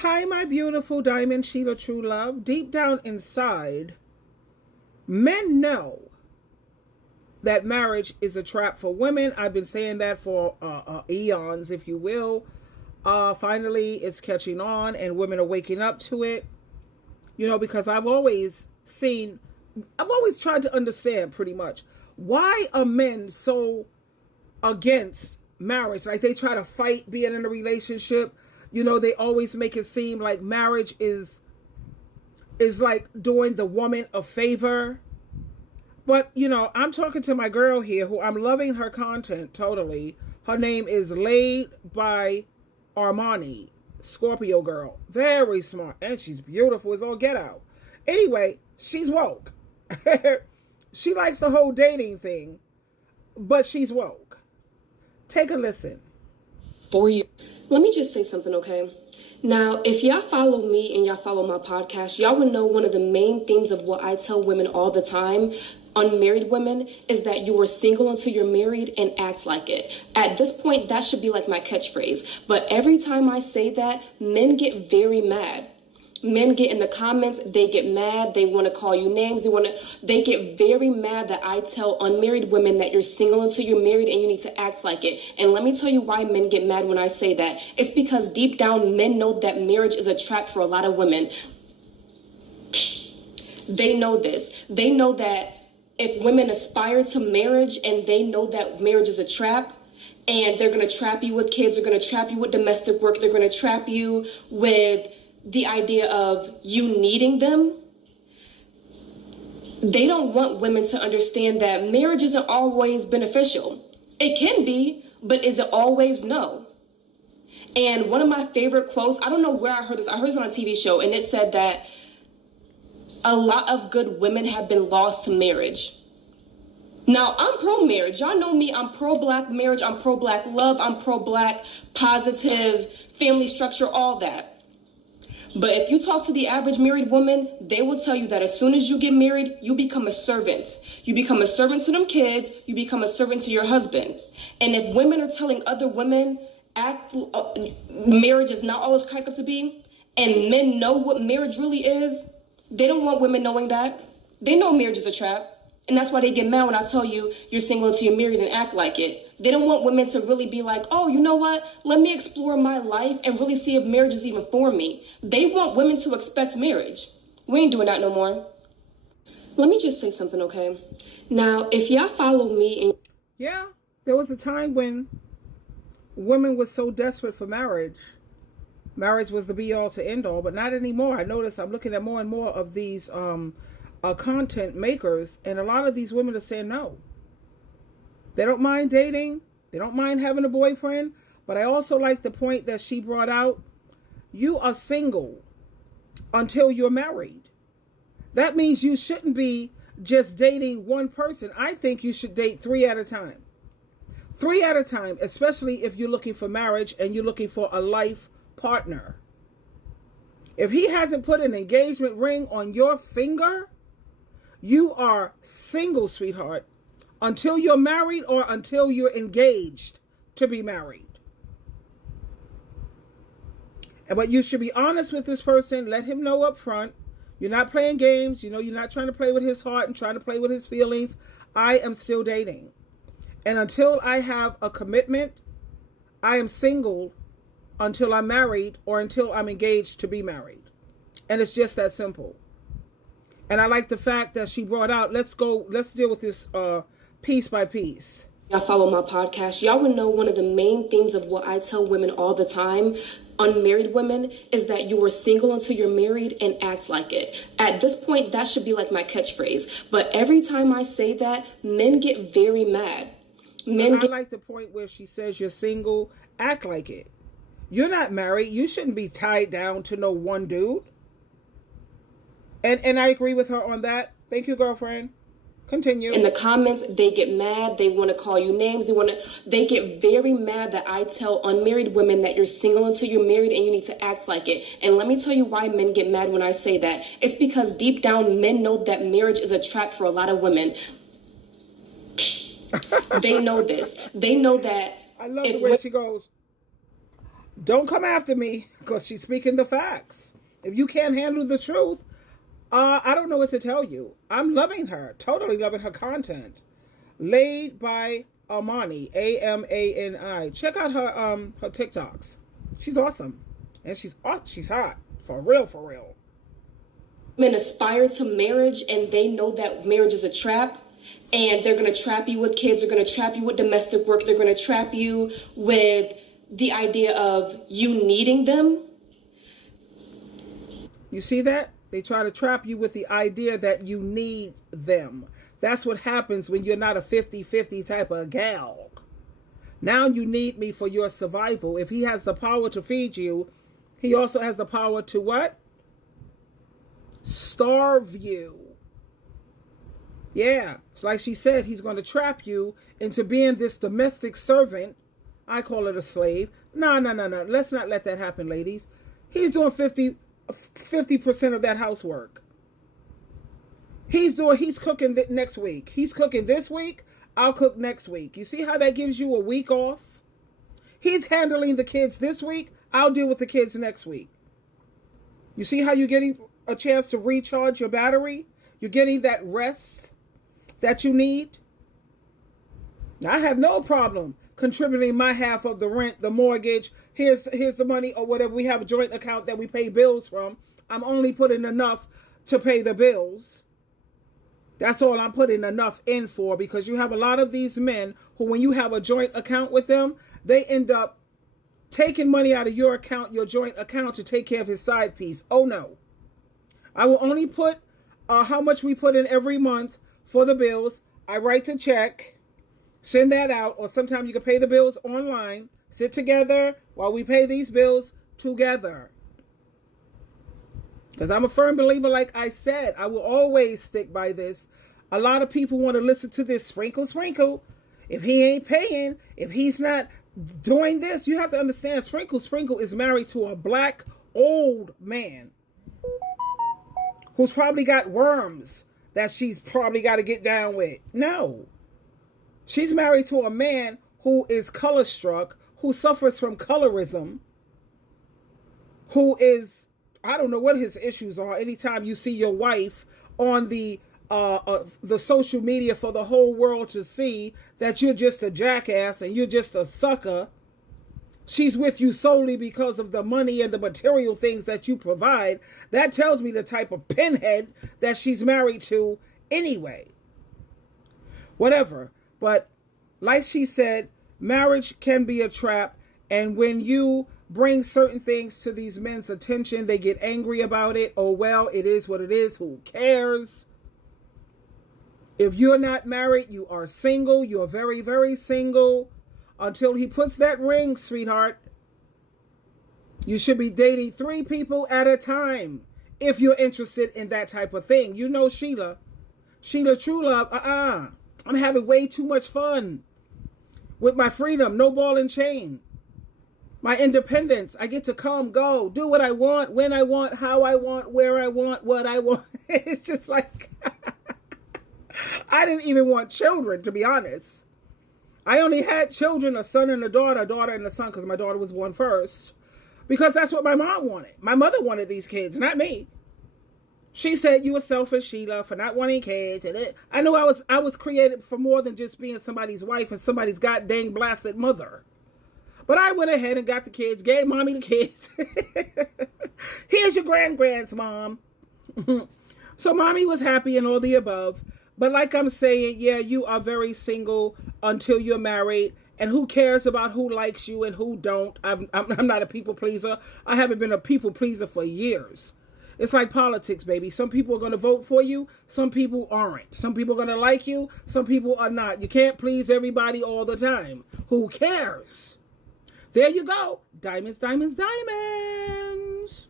Hi, my beautiful diamond Sheila True Love. Deep down inside, men know that marriage is a trap for women. I've been saying that for eons, if you will. Finally, it's catching on, and women are waking up to it. Because I've always tried to understand pretty much why are men so against marriage. Like they try to fight being in a relationship. They always make it seem like marriage is like doing the woman a favor. But, I'm talking to my girl here who I'm loving her content totally. Her name is Laid by Armani, Scorpio girl. Very smart. And she's beautiful as all get out. Anyway, she's woke. She likes the whole dating thing, but she's woke. Take a listen. For you. Let me just say something, okay? Now, if y'all follow me and y'all follow my podcast, y'all would know one of the main themes of what I tell women all the time, unmarried women, is that you are single until you're married and act like it. At this point, that should be like my catchphrase. But every time I say that, men get very mad. Men get in the comments, they get mad, they want to call you names, they get very mad that I tell unmarried women that you're single until you're married and you need to act like it. And let me tell you why men get mad when I say that. It's because deep down, men know that marriage is a trap for a lot of women. They know this. They know that if women aspire to marriage and they know that marriage is a trap, and they're going to trap you with kids, they're going to trap you with domestic work, they're going to trap you with the idea of you needing them. They don't want women to understand that marriage isn't always beneficial. It can be, but is it always? No. And one of my favorite quotes, I don't know where I heard this. I heard this on a TV show, and it said that a lot of good women have been lost to marriage. Now, I'm pro-marriage. Y'all know me. I'm pro-black marriage. I'm pro-black love. I'm pro-black positive family structure, all that. But if you talk to the average married woman, they will tell you that as soon as you get married, you become a servant. You become a servant to them kids. You become a servant to your husband. And if women are telling other women marriage is not all it's cracked up to be, and men know what marriage really is, they don't want women knowing that. They know marriage is a trap. And that's why they get mad when I tell you you're single until you're married and act like it. They don't want women to really be like, oh, you know what? Let me explore my life and really see if marriage is even for me. They want women to expect marriage. We ain't doing that no more. Let me just say something, okay? Now, if y'all follow me and... Yeah, there was a time when women were so desperate for marriage. Marriage was the be-all to end-all, but not anymore. I notice I'm looking at more and more of these content makers, and a lot of these women are saying no. They don't mind dating. They don't mind having a boyfriend. But I also like the point that she brought out. You are single until you're married. That means you shouldn't be just dating one person. I think you should date 3 at a time. 3 at a time, especially if you're looking for marriage and you're looking for a life partner. If he hasn't put an engagement ring on your finger, you are single, sweetheart, until you're married or until you're engaged to be married. But you should be honest with this person. Let him know up front. You're not playing games. You're not trying to play with his heart and trying to play with his feelings. I am still dating. And until I have a commitment, I am single until I'm married or until I'm engaged to be married. And it's just that simple. And I like the fact that she brought out, let's deal with this piece by piece. Y'all follow my podcast, y'all would know one of the main themes of what I tell women all the time, unmarried women, is that you are single until you're married and act like it. At this point, that should be like my catchphrase. But every time I say that, men get very mad. I like the point where she says you're single, act like it. You're not married. You shouldn't be tied down to no one dude. And I agree with her on that. Thank you, girlfriend. Continue. In the comments, they get mad. They want to call you names. They get very mad that I tell unmarried women that you're single until you're married and you need to act like it. And let me tell you why men get mad when I say that. It's because deep down, men know that marriage is a trap for a lot of women. They know this. They know that. I love the way she goes. Don't come after me because she's speaking the facts. If you can't handle the truth, I don't know what to tell you. I'm loving her, totally loving her content. Laid by Amani, Amani. Check out her TikToks. She's awesome, and she's hot for real, for real. Men aspire to marriage, and they know that marriage is a trap, and they're gonna trap you with kids. They're gonna trap you with domestic work. They're gonna trap you with the idea of you needing them. You see that? They try to trap you with the idea that you need them. That's what happens when you're not a 50-50 type of gal. Now you need me for your survival. If he has the power to feed you, he also has the power to what? Starve you. Yeah, it's like she said, he's going to trap you into being this domestic servant. I call it a slave. No. Let's not let that happen, ladies. He's doing 50% of that housework. He's cooking next week. He's cooking this week. I'll cook next week. You see how that gives you a week off? He's handling the kids this week. I'll deal with the kids next week. You see how you're getting a chance to recharge your battery? You're getting that rest that you need. Now, I have no problem contributing my half of the rent, the mortgage. Here's the money or whatever. We have a joint account that we pay bills from. I'm only putting enough to pay the bills. That's all I'm putting enough in for, because you have a lot of these men who, when you have a joint account with them, they end up taking money out of your account, your joint account, to take care of his side piece. Oh no. I will only put how much we put in every month for the bills. I write the check, send that out, or sometimes you can pay the bills online. Sit together while we pay these bills together. Because I'm a firm believer, like I said, I will always stick by this. A lot of people want to listen to this sprinkle. If he ain't paying, if he's not doing this, you have to understand, Sprinkle is married to a black old man who's probably got worms that she's probably got to get down with. No. She's married to a man who is color struck, who suffers from colorism, who is, I don't know what his issues are. Anytime you see your wife on the social media for the whole world to see that you're just a jackass and you're just a sucker, she's with you solely because of the money and the material things that you provide. That tells me the type of pinhead that she's married to anyway. Whatever. But like she said, marriage can be a trap. And when you bring certain things to these men's attention, they get angry about it. Oh, well, it is what it is. Who cares? If you're not married, you are single. You're very, very single. Until he puts that ring, sweetheart, you should be dating 3 people at a time if you're interested in that type of thing. You know SheilaTruelove, I'm having way too much fun with my freedom, no ball and chain. My independence, I get to come, go, do what I want, when I want, how I want, where I want, what I want. It's just like, I didn't even want children, to be honest. I only had children, a son and a daughter and a son, because my daughter was born first. Because that's what my mom wanted. My mother wanted these kids, not me. She said, you were selfish, Sheila, for not wanting kids. And I knew I was created for more than just being somebody's wife and somebody's goddamn blasted mother. But I went ahead and got the kids, gave mommy the kids. Here's your grands, mom. So mommy was happy and all the above. But like I'm saying, yeah, you are very single until you're married. And who cares about who likes you and who don't? I'm not a people pleaser. I haven't been a people pleaser for years. It's like politics, baby. Some people are going to vote for you. Some people aren't. Some people are going to like you. Some people are not. You can't please everybody all the time. Who cares? There you go. Diamonds, diamonds, diamonds.